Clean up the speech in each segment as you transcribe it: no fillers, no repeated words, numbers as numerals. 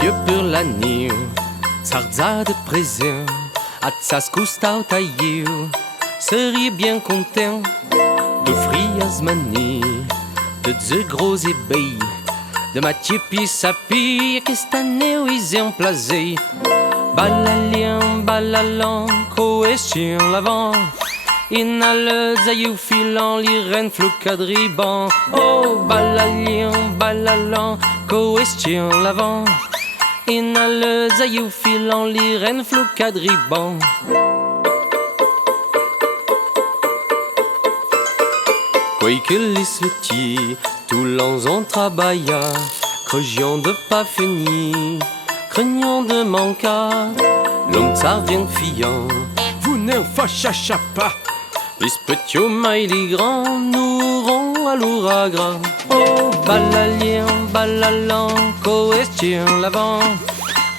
vieux pour l'année, sarza de présent, à tsas custau taillé, serait bien content d'offrir Asmani, de deux gros ébats, de Mathieu puis Sapi, que cette année ils ont placé. Balalian, balalan, coestion l'avant. Inale zayou filant, l'iren flou quadriban. Oh, balalian, balalan, coestion l'avant. Inale zayou filant, l'iren flou quadriban. Quoi que les petits, tout l'an on travailla, creusions de pas fini, craignons de manquer, l'homme ça vient fiant, vous ne fâchez pas. Les petits mailles les grands nous rond à l'ouragan. Oh, balalien, balalan, coestion l'avant.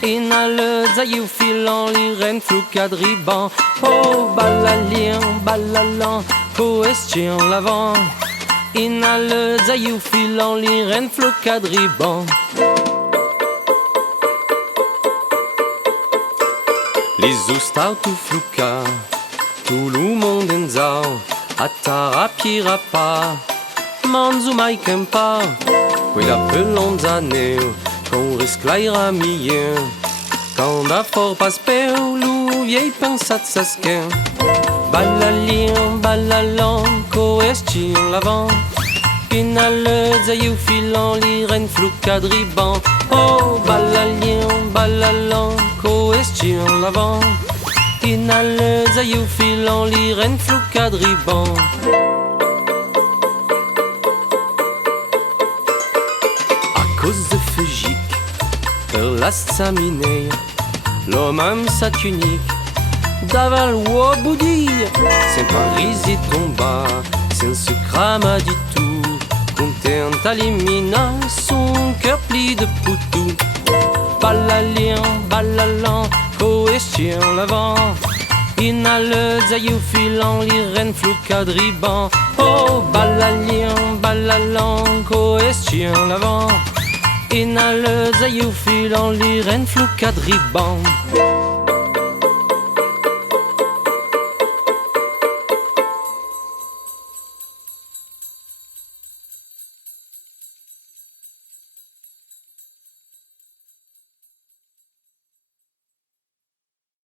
Inale zayou filant, l'iren flou quadriban. Oh, balalien, balalan, coestion l'avant. Inale zayou filant, l'iren flou quadriban. Les oustau tout flouka, tout le monde en zao, atara pirapa, manzu mai kempa, quella pelonzaneu, qu'on risque l'aira mien, quand a fort pas peu, l'ou vieille pensat sasquin, balalien, balalan, coestion l'avant, inale zayou filant, l'iren flou quadriban, oh, balalien, balalan, coestion l'avant. Inale zayou filant, l'iren flou quadriban. À cause de Fugic, per la staminée, l'homme aime sa tunique, d'aval ou boudi, c'est Paris et tomba, c'est ce crama du tout, content élimina son cœur pli de poutou. Balalien, balalan, coestion l'avant. Inale zayou filant, l'iren flou quadriban. Oh, balalien, balalan, coestion l'avant. Inale zayou filant, l'iren flou quadriban.